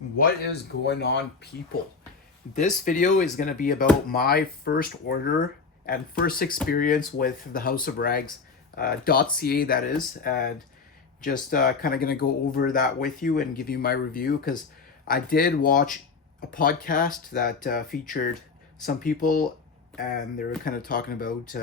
What is going on, people? This video is going to be about my first order and first experience with the House of Rags .ca, that is, and just kind of going to go over that with you and give you my review, because I did watch a podcast that featured some people, and they were kind of talking about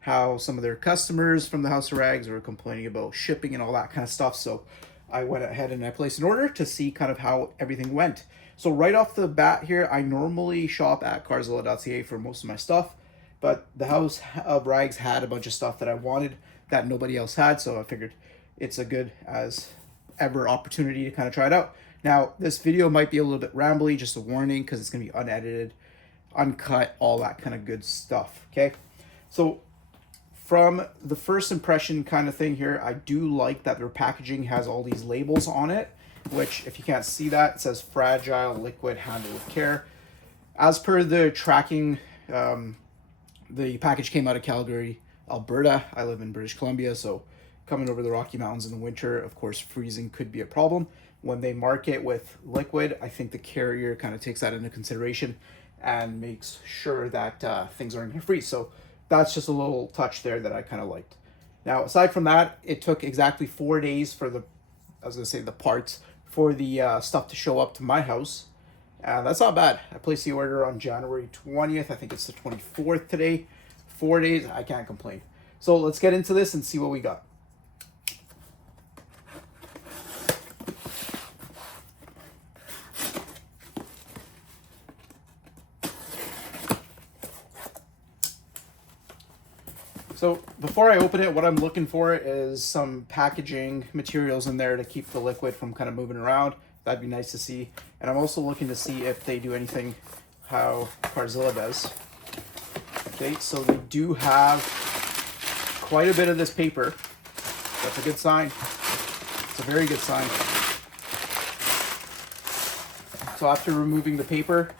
how some of their customers from the House of Rags were complaining about shipping and all that kind of stuff. So I went ahead and I placed an order to see kind of how everything went. So right off the bat here, I normally shop at carzilla.ca for most of my stuff, but the House of Rags had a bunch of stuff that I wanted that nobody else had, so I figured it's a good as ever opportunity to kind of try it out. Now, this video might be a little bit rambly, just a warning, because it's going to be unedited, uncut, all that kind of good stuff, okay? So from the first impression kind of thing here, I do like that their packaging has all these labels on it, which, if you can't see that, it says fragile liquid, handle with care. As per the tracking, the package came out of Calgary, Alberta. I live in British Columbia, so coming over the Rocky Mountains in the winter, of course, freezing could be a problem. When they mark it with liquid, I think the carrier kind of takes that into consideration and makes sure that things aren't going to freeze. So that's just a little touch there that I kind of liked. Now, aside from that, it took exactly 4 days for the parts for the stuff to show up to my house. That's not bad. I placed the order on January 20th. I think it's the 24th today. 4 days, I can't complain. So let's get into this and see what we got. So before I open it, what I'm looking for is some packaging materials in there to keep the liquid from kind of moving around. That'd be nice to see. And I'm also looking to see if they do anything how Carzilla does. Okay, so they do have quite a bit of this paper. That's a good sign. It's a very good sign. So after removing the paper,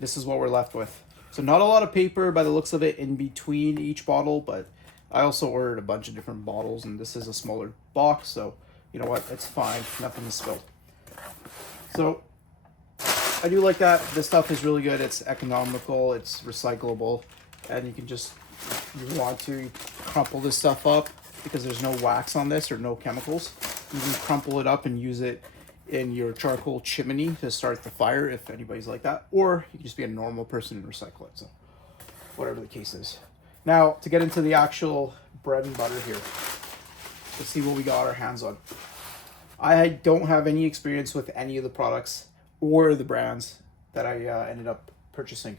this is what we're left with. So not a lot of paper by the looks of it in between each bottle, but I also ordered a bunch of different bottles, and this is a smaller box, so you know what, it's fine, nothing to spill. So I do like that. This stuff is really good. It's economical, it's recyclable, and you can just, if you want to, crumple this stuff up because there's no wax on this or no chemicals. You can crumple it up and use it in your charcoal chimney to start the fire if anybody's like that, or you can just be a normal person and recycle it. So whatever the case is. Now to get into the actual bread and butter here, let's see what we got our hands on. I don't have any experience with any of the products or the brands that I ended up purchasing,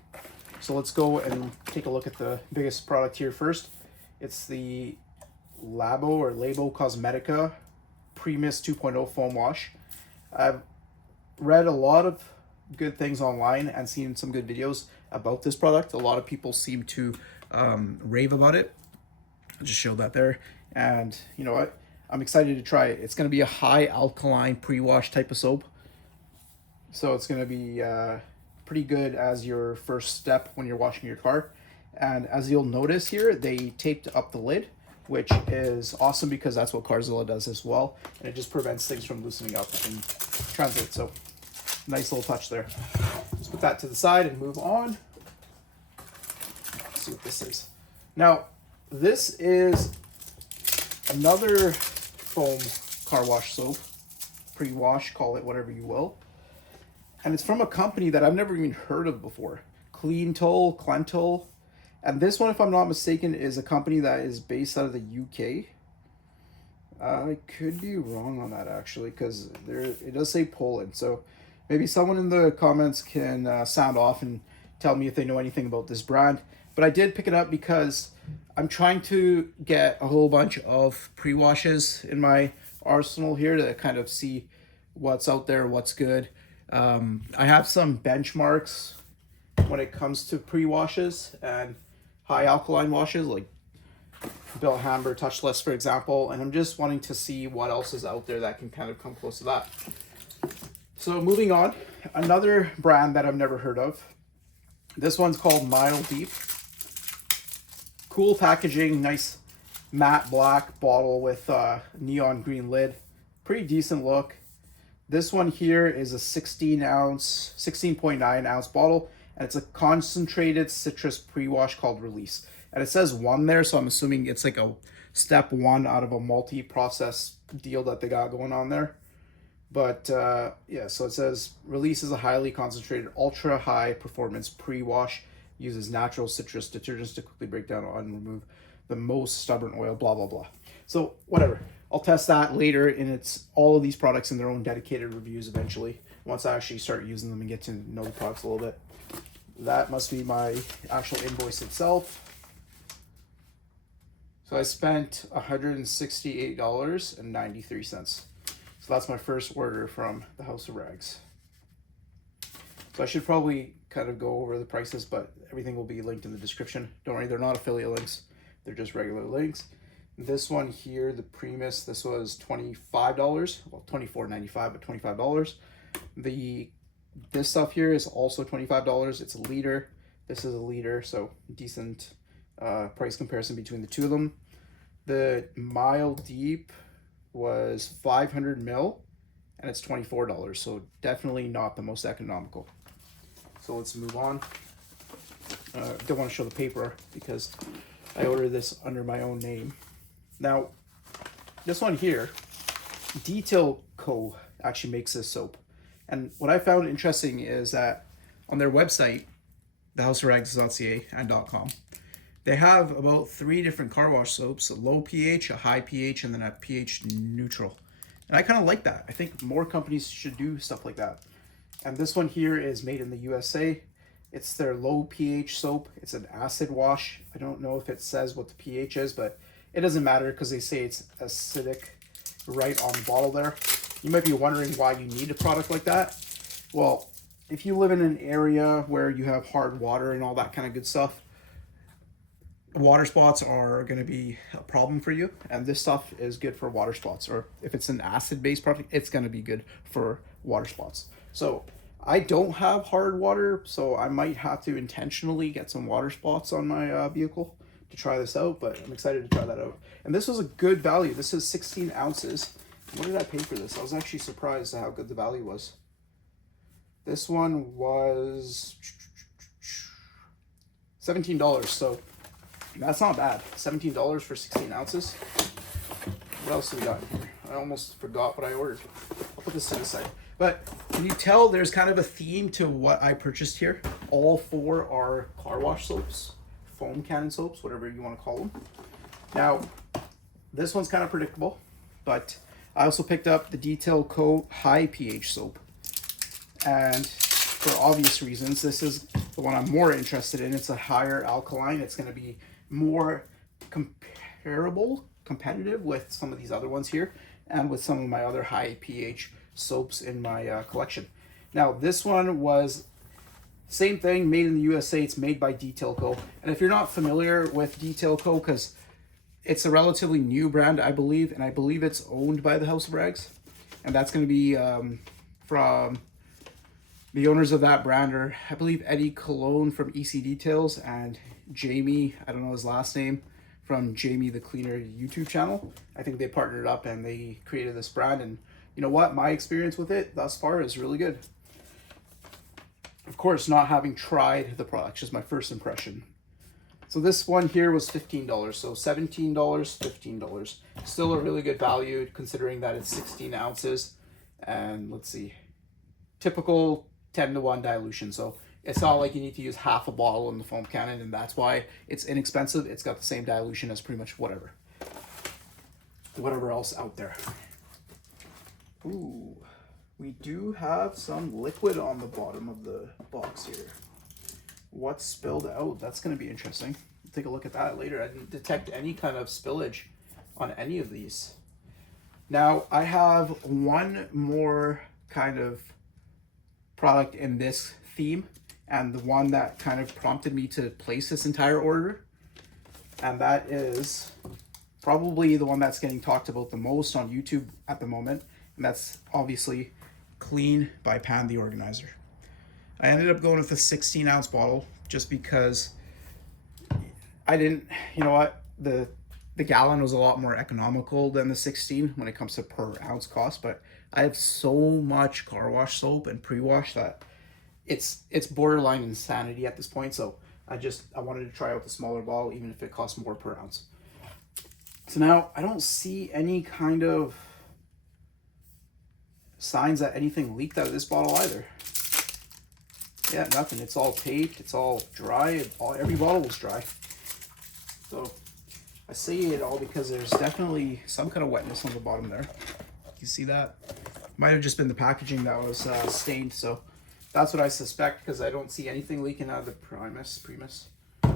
so let's go and take a look at the biggest product here first. It's the Labo Cosmetica Pre-Mist 2.0 foam wash. I've read a lot of good things online and seen some good videos about this product. A lot of people seem to rave about it. I'll just show that there. And you know what? I'm excited to try it. It's going to be a high alkaline pre-wash type of soap. So it's going to be pretty good as your first step when you're washing your car. And as you'll notice here, they taped up the lid, which is awesome because that's what Carzilla does as well, and it just prevents things from loosening up in transit. So nice little touch there. Let's put that to the side and move on. Let's see what this is. Now, this is another foam car wash soap, pre-wash, call it whatever you will, and it's from a company that I've never even heard of before, Cleantul. And this one, if I'm not mistaken, is a company that is based out of the UK. I could be wrong on that, actually, because it does say Poland. So maybe someone in the comments can sound off and tell me if they know anything about this brand. But I did pick it up because I'm trying to get a whole bunch of pre-washes in my arsenal here to kind of see what's out there, what's good. I have some benchmarks when it comes to pre-washes and high alkaline washes, like Bill Hamber Touchless, for example, and I'm just wanting to see what else is out there that can kind of come close to that. So moving on, another brand that I've never heard of. This one's called Mile Deep. Cool packaging, nice matte black bottle with neon green lid. Pretty decent look. This one here is a 16.9 ounce bottle, and it's a concentrated citrus pre-wash called Release. And it says 1 there, so I'm assuming it's like a step 1 out of a multi-process deal that they got going on there. But yeah, so it says Release is a highly concentrated, ultra high performance pre-wash, uses natural citrus detergents to quickly break down and remove the most stubborn oil, blah, blah, blah. So whatever. I'll test that later, and it's all of these products in their own dedicated reviews eventually, once I actually start using them and get to know the products a little bit. That must be my actual invoice itself. So I spent $168.93. So that's my first order from the House of Rags. So I should probably kind of go over the prices, but everything will be linked in the description. Don't worry, they're not affiliate links. They're just regular links. This one here, the Primus, this was $25. Well, $24.95, but $25. This stuff here is also $25. It's a liter. This is a liter, so decent price comparison between the two of them. The Mile Deep was 500 mil, and it's $24. So definitely not the most economical. So let's move on. Don't want to show the paper because I ordered this under my own name. Now, this one here, Detail Co. actually makes this soap. And what I found interesting is that on their website, thehouseofrags.ca and .com, they have about 3 different car wash soaps: a low pH, a high pH, and then a pH neutral. And I kind of like that. I think more companies should do stuff like that. And this one here is made in the USA. It's their low pH soap. It's an acid wash. I don't know if it says what the pH is, but it doesn't matter because they say it's acidic right on the bottle there. You might be wondering why you need a product like that. Well, if you live in an area where you have hard water and all that kind of good stuff, water spots are going to be a problem for you, and this stuff is good for water spots. Or if it's an acid-based product, it's going to be good for water spots. So I don't have hard water, so I might have to intentionally get some water spots on my vehicle to try this out, but I'm excited to try that out. And this was a good value. This is 16 ounces. What did I pay for this? I was actually surprised at how good the value was. This one was $17, so that's not bad. $17 for 16 ounces. What else do we got here? I almost forgot what I ordered. I'll put this to the side. But can you tell there's kind of a theme to what I purchased here? All 4 are car wash soaps, foam cannon soaps, whatever you want to call them. Now, this one's kind of predictable, but I also picked up the Detail Co. high pH soap. And for obvious reasons, this is the one I'm more interested in. It's a higher alkaline. It's going to be more competitive with some of these other ones here, and with some of my other high pH soaps in my collection. Now, this one was same thing, made in the USA. It's made by Detail Co. And if you're not familiar with Detail Co., because it's a relatively new brand, I believe, and I believe it's owned by the House of Rags. And that's going to be from the owners of that brand are, I believe, Eddie Cologne from EC Details and Jamie, I don't know his last name, from Jamie the Cleaner YouTube channel. I think they partnered up and they created this brand. And you know what? My experience with it thus far is really good. Of course, not having tried the product, just my first impression. So this one here was $15. So $17, $15. Still a really good value considering that it's 16 ounces. And let's see, typical 10-to-1 dilution. So it's not like you need to use half a bottle in the foam cannon, and that's why it's inexpensive. It's got the same dilution as pretty much whatever else out there. Ooh, we do have some liquid on the bottom of the box here. What's spilled out? That's going to be interesting. We'll take a look at that later. I didn't detect any kind of spillage on any of these. Now, I have one more kind of product in this theme, and the one that kind of prompted me to place this entire order, and that is probably the one that's getting talked about the most on YouTube at the moment, and that's obviously Clean by Pan the Organizer. I ended up going with a 16-ounce bottle just because I didn't, you know what, the gallon was a lot more economical than the 16 when it comes to per ounce cost, but I have so much car wash soap and pre-wash that it's borderline insanity at this point. So I wanted to try out the smaller bottle, even if it costs more per ounce. So now I don't see any kind of signs that anything leaked out of this bottle either. Yeah, nothing. It's all taped. It's all dry. Every bottle was dry. So I say it all because there's definitely some kind of wetness on the bottom there. You see that? Might have just been the packaging that was stained. So that's what I suspect, because I don't see anything leaking out of the premise. I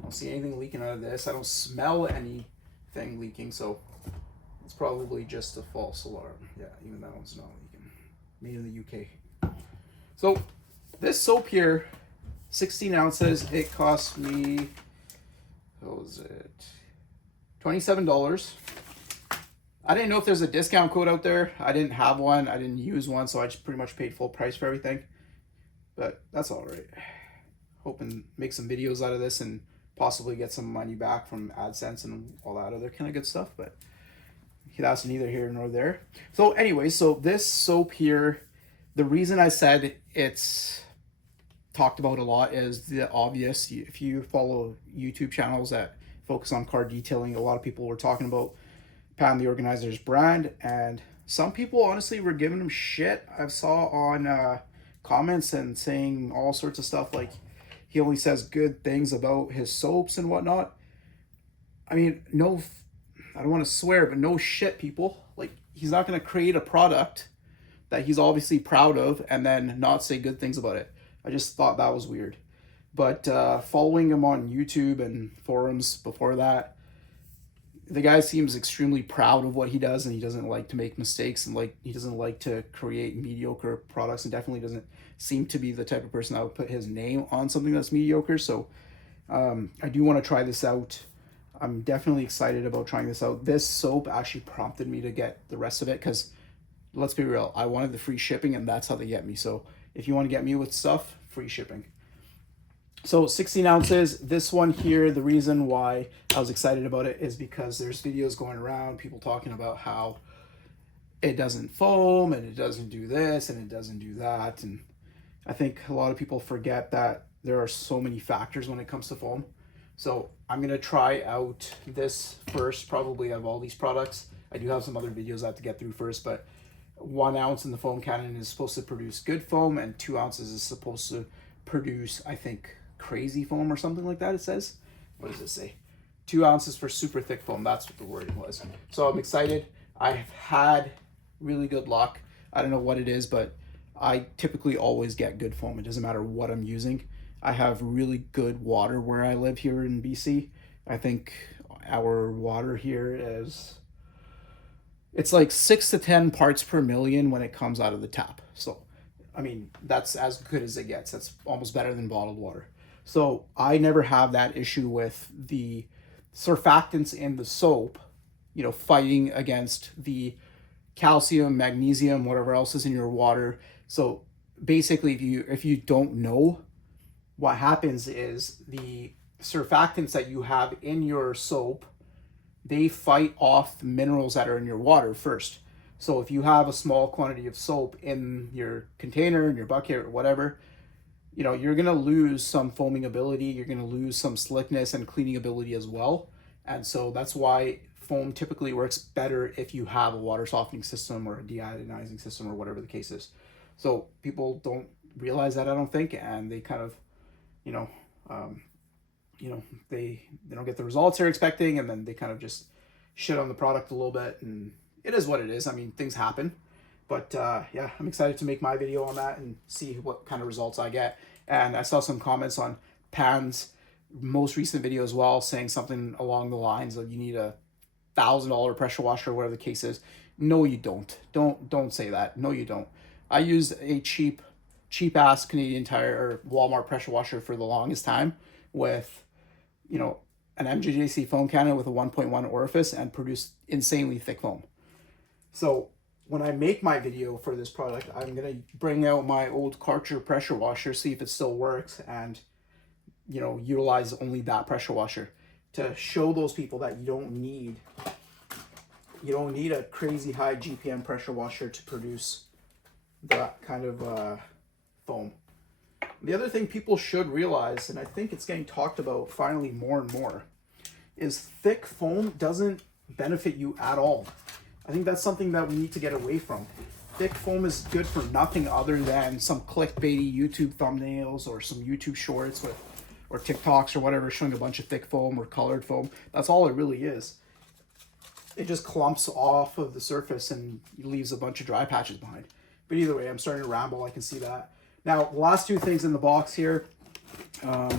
don't see anything leaking out of this. I don't smell anything leaking. So it's probably just a false alarm. Yeah, even that one's not leaking. Made in the UK. So this soap here, 16 ounces, it cost me, what was it, $27. I didn't know if there's a discount code out there. I didn't have one. I didn't use one, so I just pretty much paid full price for everything. But that's all right. Hoping make some videos out of this and possibly get some money back from AdSense and all that other kind of good stuff. But that's neither here nor there. So anyway, so this soap here, the reason I said it's talked about a lot is the obvious. If you follow YouTube channels that focus on car detailing, a lot of people were talking about Pan the Organizer's brand, and some people honestly were giving him shit. I saw on comments and saying all sorts of stuff like he only says good things about his soaps and whatnot. I mean, no, I don't want to swear, but no shit, people. Like, he's not going to create a product that he's obviously proud of and then not say good things about it. I just thought that was weird. But following him on YouTube and forums before that, the guy seems extremely proud of what he does, and he doesn't like to make mistakes, and he doesn't like to create mediocre products, and definitely doesn't seem to be the type of person that would put his name on something that's mediocre. So I do want to try this out. I'm definitely excited about trying this out. This soap actually prompted me to get the rest of it, because let's be real, I wanted the free shipping, and that's how they get me. So if you want to get me with stuff, free shipping. So 16 ounces. This one here, the reason why I was excited about it is because there's videos going around, people talking about how it doesn't foam and it doesn't do this and it doesn't do that. And I think a lot of people forget that there are so many factors when it comes to foam. So I'm going to try out this first, probably of all these products. I do have some other videos I have to get through first, but 1 ounce in the foam cannon is supposed to produce good foam, and 2 ounces is supposed to produce, I think, crazy foam or something like that. It says, what does it say? 2 ounces for super thick foam. That's what the wording was. So I'm excited. I've had really good luck. I don't know what it is, but I typically always get good foam. It doesn't matter what I'm using. I have really good water where I live here in BC. I think our water here is, it's like 6 to 10 parts per million when it comes out of the tap. So, I mean, that's as good as it gets. That's almost better than bottled water. So I never have that issue with the surfactants in the soap, fighting against the calcium, magnesium, whatever else is in your water. So basically, if you don't know, what happens is the surfactants that you have in your soap, they fight off the minerals that are in your water first. So if you have a small quantity of soap in your container, in your bucket, or whatever, you're going to lose some foaming ability. You're going to lose some slickness and cleaning ability as well. And so that's why foam typically works better if you have a water softening system or a deionizing system or whatever the case is. So people don't realize that, I don't think, and they kind of, they don't get the results they're expecting, and then they kind of just shit on the product a little bit, and it is what it is. I mean, things happen. But yeah, I'm excited to make my video on that and see what kind of results I get. And I saw some comments on Pan's most recent video as well, saying something along the lines of you need a $1,000 pressure washer or whatever the case is. No, you don't. Don't say that. No, you don't. I used a cheap ass Canadian Tire or Walmart pressure washer for the longest time with, an MJJC foam cannon with a 1.1 orifice and produced insanely thick foam. So when I make my video for this product, I'm going to bring out my old Karcher pressure washer, see if it still works, and, utilize only that pressure washer to show those people that you don't need you don't need a crazy high GPM pressure washer to produce that kind of foam. The other thing people should realize, and I think it's getting talked about finally more and more, is thick foam doesn't benefit you at all. I think that's something that we need to get away from. Thick foam is good for nothing other than some clickbaity YouTube thumbnails or some YouTube shorts with, or TikToks or whatever, showing a bunch of thick foam or colored foam. That's all it really is. It just clumps off of the surface and leaves a bunch of dry patches behind. But either way, I'm starting to ramble, I can see that. Now, the last two things in the box here, a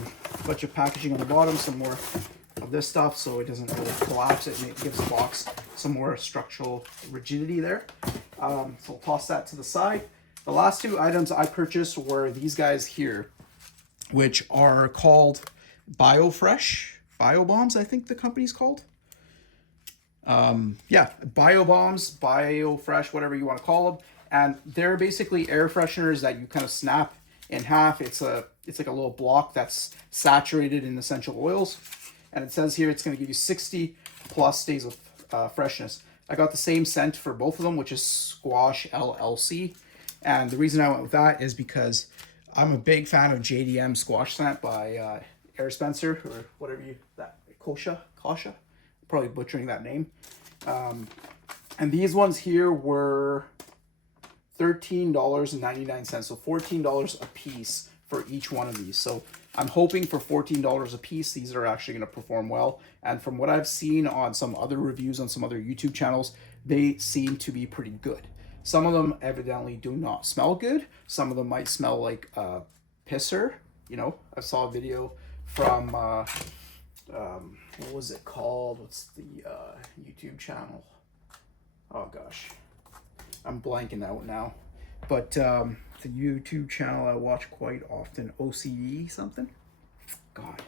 bunch of packaging on the bottom, some more of this stuff so it doesn't really collapse it, and it gives the box some more structural rigidity there. So I'll toss that to the side. The last two items I purchased were these guys here, which are called BioFresh, BioBombs, I think the company's called. Yeah, BioBombs, BioFresh, whatever you want to call them. And they're basically air fresheners that you kind of snap in half. It's like a little block that's saturated in essential oils. And it says here it's going to give you 60 plus days of freshness. I got the same scent for both of them, which is Squash LLC. And the reason I went with that is because I'm a big fan of JDM Squash Scent by Air Spencer, or whatever Kosha, probably butchering that name. And these ones here were $13.99, so $14 a piece for each one of these. So I'm hoping for $14 a piece, these are actually going to perform well. And from what I've seen on some other reviews on some other YouTube channels, they seem to be pretty good. Some of them evidently do not smell good. Some of them might smell like pisser. You know, I saw a video from, what was it called? What's the YouTube channel? Oh gosh, I'm blanking out now. But the YouTube channel I watch quite often, OCD something. God,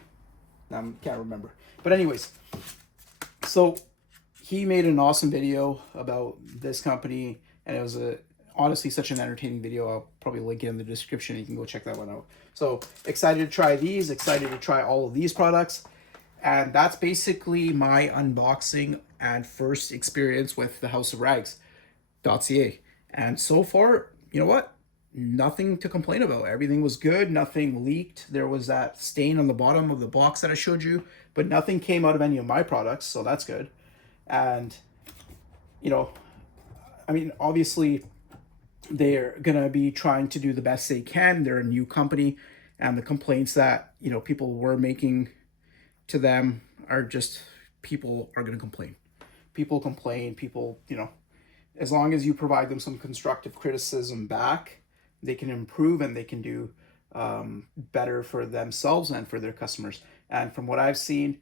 I can't remember. But anyways, so he made an awesome video about this company, and it was honestly such an entertaining video. I'll probably link it in the description. You can go check that one out. So excited to try these, excited to try all of these products. And that's basically my unboxing and first experience with the House of Rags.ca. And so far, you know what? Nothing to complain about. Everything was good. Nothing leaked. There was that stain on the bottom of the box that I showed you, but nothing came out of any of my products, so that's good. And, you know, I mean, obviously, they're going to be trying to do the best they can. They're a new company, and the complaints that, you know, people were making to them are just, people are going to complain. People complain. People, you know, as long as you provide them some constructive criticism back, they can improve and they can do better for themselves and for their customers. And from what I've seen,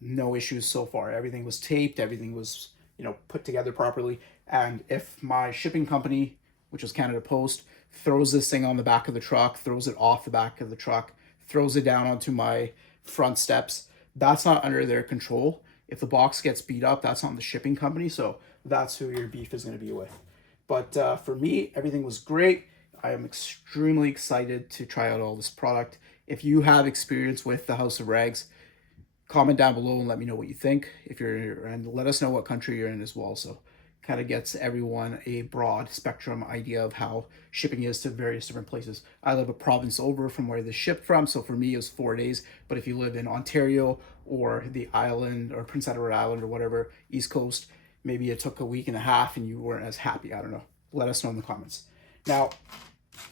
no issues so far. Everything was taped. Everything was, you know, put together properly. And if my shipping company, which was Canada Post, throws this thing on the back of the truck, throws it off the back of the truck, throws it down onto my front steps, that's not under their control. If the box gets beat up, that's on the shipping company. So that's who your beef is going to be with. But for me, everything was great. I am extremely excited to try out all this product. If you have experience with the House of Rags, comment down below and let me know what you think. If you're, and let us know what country you're in as well. So kind of gets everyone a broad spectrum idea of how shipping is to various different places. I live a province over from where this shipped from, so for me it was 4 days. But if you live in Ontario or the island or Prince Edward Island or whatever, East Coast, maybe it took a week and a half and you weren't as happy. I don't know. Let us know in the comments. Now,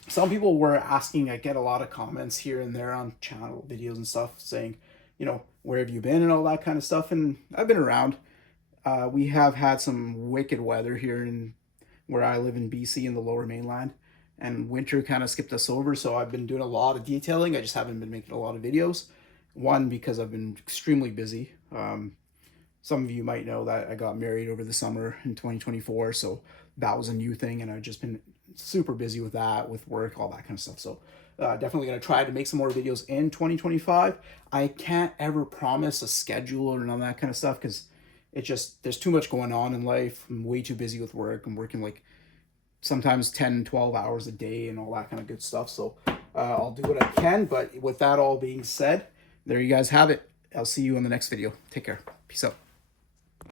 some people were asking, I get a lot of comments here and there on channel videos and stuff saying, you know, where have you been and all that kind of stuff. And I've been around. We have had some wicked weather here in where I live in BC in the Lower Mainland, and winter kind of skipped us over. So I've been doing a lot of detailing. I just haven't been making a lot of videos. One, because I've been extremely busy. Some of you might know that I got married over the summer in 2024. So that was a new thing, and I've just been super busy with that, with work, all that kind of stuff. So definitely going to try to make some more videos in 2025. I can't ever promise a schedule or none of that kind of stuff because it just, there's too much going on in life. I'm way too busy with work. I'm working like sometimes 10, 12 hours a day and all that kind of good stuff. So I'll do what I can. But with that all being said, there you guys have it. I'll see you in the next video. Take care. Peace out.